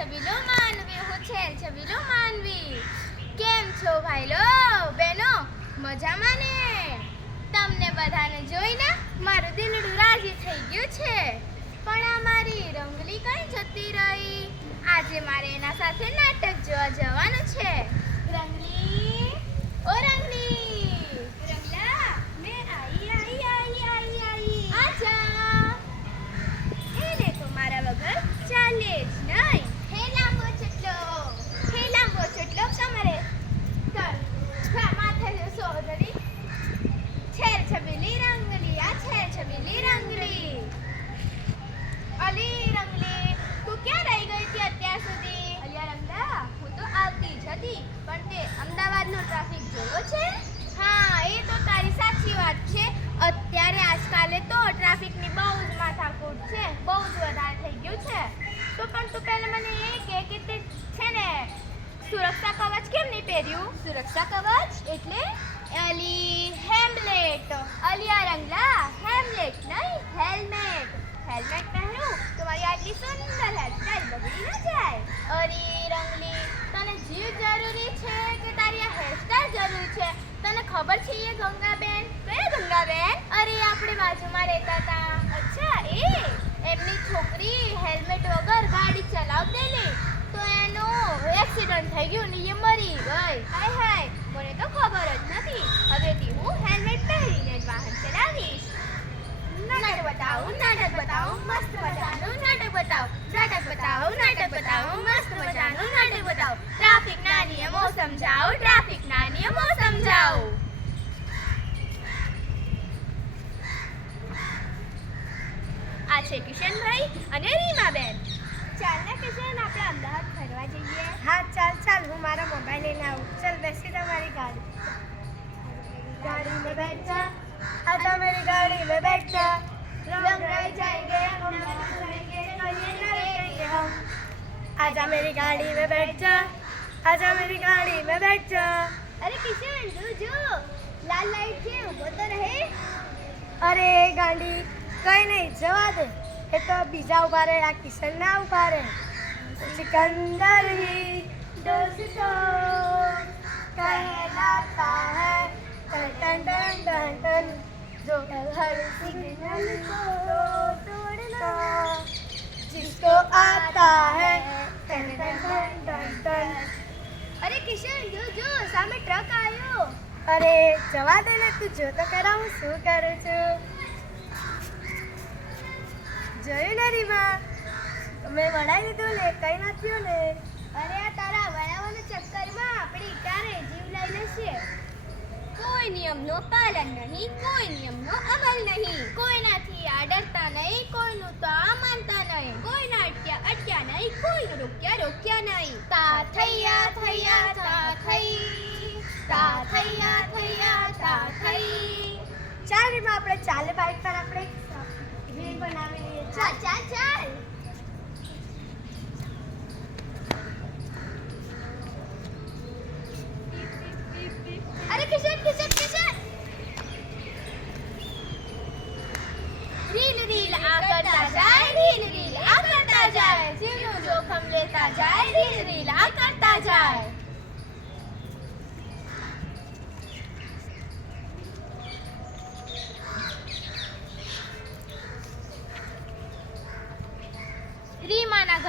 છબીલો માનવી, હું છે છબીલો માનવી. કેમ છો ભાઈલો બેનો મજામાં ને? તમને બધાને જોઈને મારું દિલડું રાજી થઈ ગયું છે. પણ આ મારી રંગલી કઈ જતી રહી? આજે મારે એના સાથે નાટક જોવા જવાનું છે રંગલી ઓ રંગલી રંગલા મેં આઈ આઈ આઈ આઈ આઈ આજા એને તો મારા વગર ચાલે જ નહીં હે લાંબો ચટલો હે લાંબો ચટલો તમારે ચાલ ખા માથે સોદરી છેર છબીલી રંગલી આ છેર છબીલી રંગલી અલી રંગલી તું ક્યાં રહી ગઈ હતી અત્યાર સુધી અલિયા રંગલા હું તો આવતી જ હતી પણ તે અમદાવાદનો ટ્રાફિક જોયો છે હા એ તો તારી સાચી વાત છે અત્યારે આજકાલે તો ટ્રાફિકની બહુ જ માથાકૂટ છે બહુ જ વધારે થઈ ગયું છે તો પહેલા મને એ કે કે તે છે ને સુરક્ષા કવચ કેમ નહીં પહેર્યું? સુરક્ષા કવચ એટલે અલી હેમલેટ. અલિયા રંગલા હેમલેટ નહીં હેલ્મેટ. હેલ્મેટ પહેરું તો મારી આટલી સુંદર હેરસ્ટાઈલ બગડી ન જાય. અરે રંગલી તને જીવ જરૂરી છે કે તારી આ હેરસ્ટાઈલ જરૂરી છે તને ખબર છે એ ગંગાબેન? કયા ગંગાબેન? અરે આપણે બાજુમાં રહેતા હતા અચ્છા એ? એમની છોકરી હેલ્મેટ વગર ગાડી ચલાવતી ને તો એનો એક્સિડન્ટ થઈ ગયું ને એ મરી ગઈ. હાય હાય, મને તો ખબર જ નથી. હવેથી હું હેલ્મેટ પહેરીને જ વાહન ચલાવીશ. નાટક બતાવો નાટક બતાવો, મસ્ત મજાનું નાટક બતાવો. નાટક બતાવો નાટક બતાવો, મસ્ત મજાનું નાટક બતાવો. ટ્રાફિકના નિયમો સમજાવો ટ્રાફિકના નિયમો સમજાવો આ છે કિશનભાઈ અને રીમાબેન ચાલ ને કિશન આપણે અમદાવાદ ફરવા જઈએ હા ચાલ ચાલ હું મારો મોબાઈલ લઈને આવું ચાલ બેસી જા મારી ગાડી गाड़ी में बैठ जा आजा मेरी गाड़ी में बैठ जा रंग रह जाएंगे हम जाएंगे कहीं न रुकेंगे हम आजा मेरी गाड़ी में बैठ जा आजा मेरी गाड़ी में बैठ जा અરે કિશન જો જો લાલ લાઈટ છે ઊભો તો રહે અરે ગાડી કઈ નહીં જવા દે એ તો બીજા ઉભા રહે આ કિશન ના ઉભા રહે सिकंदर ही दोस्तों कहलाता है टन टन टन टन जो हर सिग्नल को तोड़ना जिसको आता है टन टन टन टन टन અરે કિશન જો જો સામે ટ્રક આવ્યો અરે જવા દે ને તું જો તો ખરા હું શું કરું છું જોયું રીમા મેં વડાઈ દીધું ને, કઈ નાખ્યું ને. અરે, આ તારા વળાવાના ચક્કરમાં આપણે કારે જીવ લઈ લેશે? કોઈ નિયમનો પાલન નહીં, કોઈ નિયમનો અમલ નહીં. કોઈનાથી આડરતા નહીં, કોઈનું તો માનતા નહીં. કોઈના અટક્યા અટક્યા નહીં, કોઈનું રોક્યા રોક્યા નહીં. તા થૈયા થૈયા, તા થઈ. તા થૈયા થૈયા, તા થઈ. ચાલ આપણે ચાલે બાઈક પર આપણે. ચાલ ચાલ ચાલ અરે કિશન કિશન કિશન રીલ રીલ આ કરતા જાય રીલ રીલ આ કરતા જાય જીવનું જોખમ લેતા જાય રીલ રીલ આ કરતા જાય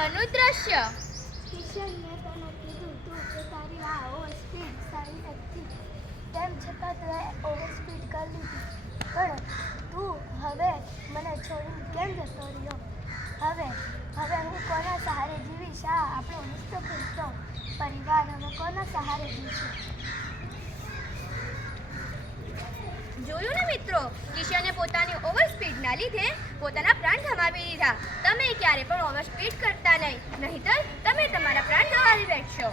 ઘરનું દ્રશ્ય કિશન તને કીધું તું કે આ ઓવર સ્પીડ સારી નથી તેમ છતાં તું ઓવર સ્પીડ કરી લીધી પણ તું હવે મને છોડીને કેમ જતો રહ્યો હવે હવે હું કોના સહારે જીવીશ આ આપણો મિત્ર પૂરતો પરિવાર હવે કોના સહારે જીવશે જોયું ને મિત્રો, કિશને પોતાની ઓવર સ્પીડના લીધે પોતાના પ્રાણ ગમાવી દીધા તમે ક્યારે પણ ઓવર સ્પીડ કરતા નહીં. નહીતર તમે તમારા પ્રાણ ગમાવી બેઠશો.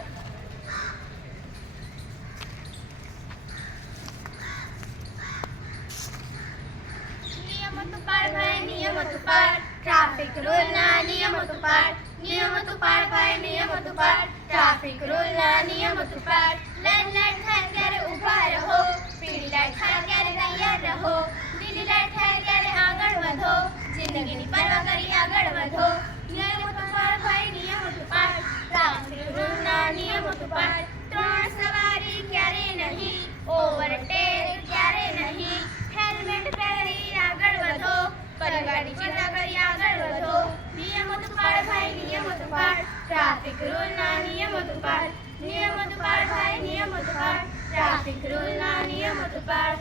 ટ્રાફિક રૂલના નિયમો તો પાડ નિયમો તો પાડ ભાઈ નિયમો તો પાડ ટ્રાફિક રૂલના નિયમો તો પાડ રેડ લાઈટ થાય ત્યારે ઊભા રહો. પીળી લાઈટ થાય ત્યારે તૈયાર જિંદગીની પરવા કરી આગળ વધો નિયમોનું પાળ ભાઈ નિયમોનું પાળ રામના નિયમોનું પાળ ત્રણ સવારી ક્યારે નહીં ઓવરટેક ક્યારે નહીં હેલ્મેટ પહેરી આગળ વધો પરિવારની ચિંતા કરી આગળ વધો નિયમોનું પાળ ભાઈ નિયમોનું પાળ ટ્રાફિક રૂલના નિયમોનું પાળ નિયમોનું પાળ ભાઈ નિયમોનું પાળ ટ્રાફિક રૂલના નિયમોનું પાળ